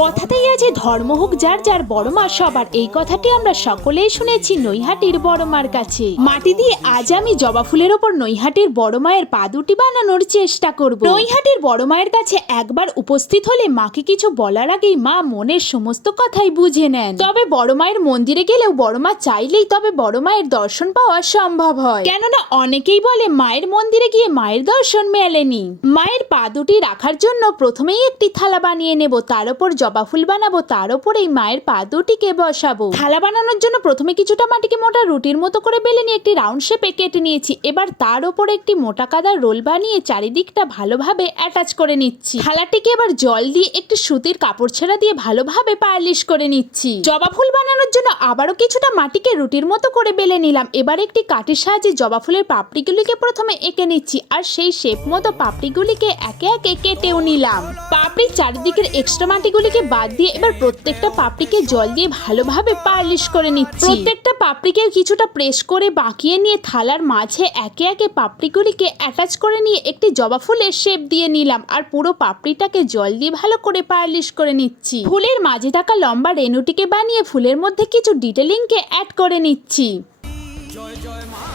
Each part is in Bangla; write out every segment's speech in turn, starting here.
কথাতেই আছে ধর্ম হোক যার যার বড় মা সবার এই কথাটি আমরা সকলেই শুনেছি নৈহাটির বড় মার কাছে। মাটি দিয়ে আজ আমি জবা ফুলের ওপর নৈহাটির বড় মায়ের পা দুটি বানানোর চেষ্টা করব। নৈহাটির বড় মায়ের কাছে একবার উপস্থিত হলে মাকে কিছু বলার আগেই মা মনের সমস্ত কথাই বুঝে নেন। তবে বড় মায়ের মন্দিরে গেলেও বড় মা চাইলেই তবে বড় মায়ের দর্শন পাওয়া সম্ভব হয়। কেননা অনেকেই বলে মায়ের মন্দিরে গিয়ে মায়ের দর্শন মেলেনি। মায়ের পা দুটি রাখার জন্য প্রথমেই একটি থালা বানিয়ে নেব, তার উপর জবা ফুল বানাবো, তার উপরেই মায়ের পা দুটিকে বসাবো। থালা বানানোর জন্য প্রথমে কিছুটা মাটিকে মোটা রুটির মতো করে বেলে নিয়ে একটি রাউন্ড শেপে কেটে নিয়েছি। এবার তার উপর একটি মোটা কাদার রোল বানিয়ে চারিদিকটা ভালোভাবে অ্যাটাচ করে নিচ্ছি। থালাটিকে এবার জল দিয়ে একটি সুতির কাপড় ছেঁড়া দিয়ে ভালোভাবে পালিশ করে নিচ্ছি। জবা ফুল বানানোর জন্য আবারও কিছুটা মাটিকে রুটির মতো করে বেলে নিলাম। এবার একটি কাঠের সাহায্যে জবা ফুলের পাপড়িগুলিকে প্রথমে এঁকে নিচ্ছি আর সেই শেপ মতো পাপড়িগুলিকে একে একে কেটেও নিলাম। পাপড়ির চারিদিকের এক্সট্রা মাটিগুলিকে বাদ দিয়ে এবার প্রত্যেকটা পাপড়িকে জল দিয়ে ভালোভাবে পালিশ করে নিচ্ছি। প্রত্যেকটা পাপড়িকে কিছুটা প্রেস করে বাঁকিয়ে নিয়ে থালার মাঝে একে একে পাপড়িগুলিকে অ্যাটাচ করে নিয়ে একটি জবা ফুলের শেপ দিয়ে নিলাম আর পুরো পাপড়িটাকে জল দিয়ে ভালো করে পালিশ করে নিচ্ছি। ফুলের মাঝে থাকা লম্বা রেণুটিকে বানিয়ে ফুলের মধ্যে কিছু ডিটেলিংকে অ্যাড করে নিচ্ছি। মা,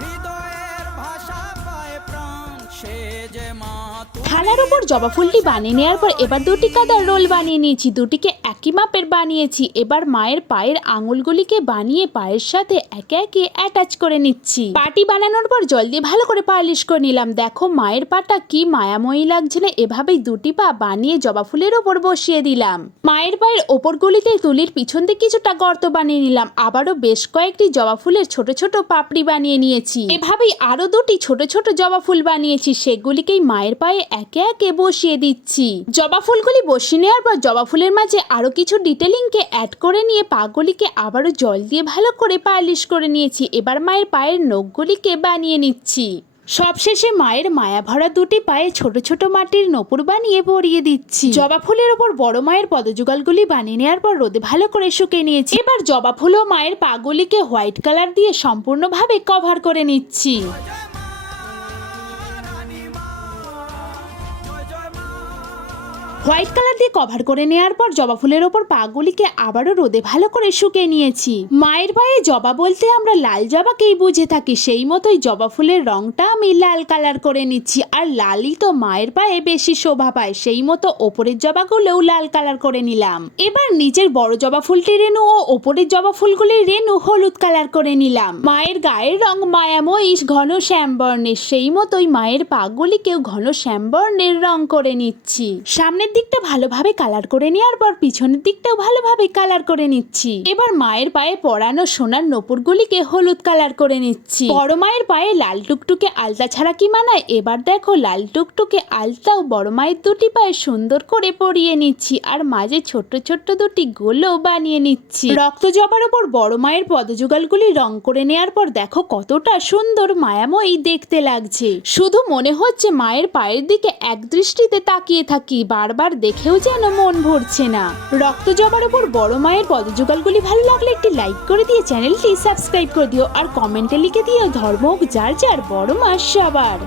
হৃদয়ের ভাষা পায় প্রাণ, সে যে মা থালার উপর জবা ফুলটি বানিয়ে নেওয়ার পর এবার দুটি কাদার রোল বানিয়ে নিয়েছি। দুটিকে একই মাপের বানিয়েছি। এবার মায়ের পায়ের আঙুলগুলিকে বানিয়ে পায়ের সাথে একে একে অ্যাটাচ করে নিচ্ছি। পাটি বানানোর পর জল দিয়ে ভালো করে পালিশ করে নিলাম। দেখো, মায়ের পাটা কি মায়াময়ী লাগছে না এভাবেই দুটি পা বানিয়ে জবা ফুলের ওপর বসিয়ে দিলাম। মায়ের পায়ের ওপরগুলিতে তুলির পিছন দিয়ে কিছুটা গর্ত বানিয়ে নিলাম। আবারও বেশ কয়েকটি জবা ফুলের ছোট ছোট পাপড়ি বানিয়ে নিয়েছি। এভাবেই আরও দুটি ছোট ছোট জবা ফুল বানিয়েছি। সেগুলিকেই মায়ের পায়ে একে একে বসিয়ে দিচ্ছি। জবা ফুলগুলি বসিয়ে নেওয়ার পর জবা ফুলের মাঝে আরও কিছু ডিটেলিংকে অ্যাড করে নিয়ে পাগুলিকে আবারও জল দিয়ে ভালো করে পালিশ করে নিয়েছি। এবার মায়ের পায়ের নখগুলিকে বানিয়ে নিচ্ছি। সবশেষে মায়ের মায়া ভরা দুটি পায়ে ছোট ছোট মাটির নপুর বানিয়ে পরিয়ে দিচ্ছি। জবা ফুলের ওপর বড় মায়ের পদযুগালগুলি বানিয়ে নেওয়ার পর রোদে ভালো করে শুকিয়ে নিয়েছি। এবার জবা ফুল ও মায়ের পাগুলিকে হোয়াইট কালার দিয়ে সম্পূর্ণভাবে কভার করে নিচ্ছি। হোয়াইট কালার দিয়ে কভার করে নেওয়ার পর জবা ফুলের ওপর পাগুলিকে আবারও রোদে ভালো করে শুকিয়ে নিয়েছি। মায়ের পায়ে জবা বলতে আমরা লাল জবাকেই বুঝে থাকি। সেই মতোই জবা ফুলের রংটা আমি লাল কালার করে নিচ্ছি আর লালই তো মায়ের পায়ে বেশি শোভা পায়। সেই মতো ওপরের জবাগুলোও লাল কালার করে নিলাম। এবার নিচের বড় জবা ফুলটি রেনু ও ওপরের জবা ফুলগুলির রেনু হলুদ কালার করে নিলাম। মায়ের গায়ের রং মায়াময়ী, ঘন শ্যাম বর্ণের সেই মতোই মায়ের পাগুলিকেও ঘন শ্যাম বর্ণের রং করে নিচ্ছি। সামনের দিকটা ভালোভাবে কালার করে নেওয়ার পর পিছনের দিকটাও ভালোভাবে কালার করে নিচ্ছি। এবার মায়ের পায়ে পরানো সোনার নপুরগুলিকে হলুদ কালার করে নিচ্ছি। বড় মায়ের পায়ে লাল টুকটুকে আলতা ছাড়া কি মানায়? এবার দেখো লাল টুকটুকে আলতাও বড় মায়ের দুটি পায়ে সুন্দর করে পরিয়ে নিচ্ছি আর মাঝে ছোট্ট ছোট্ট দুটি গোলও বানিয়ে নিচ্ছি। রক্ত জবার ওপর বড় মায়ের পদযুগালগুলি রং করে নেওয়ার পর দেখো কতটা সুন্দর মায়াময়ী দেখতে লাগছে। শুধু মনে হচ্ছে মায়ের পায়ের দিকে এক দৃষ্টিতে তাকিয়ে থাকি, বারবার দেখেও যেন মন ভরছে না। রক্ত জবার উপর বড় মায়ের পদযুগালগুলি ভালো লাগলে একটি লাইক করে দিয়ে চ্যানেলটি সাবস্ক্রাইব করে দিও আর কমেন্টে লিখে দিও ধর্ম যার যার বড় মাস সবার।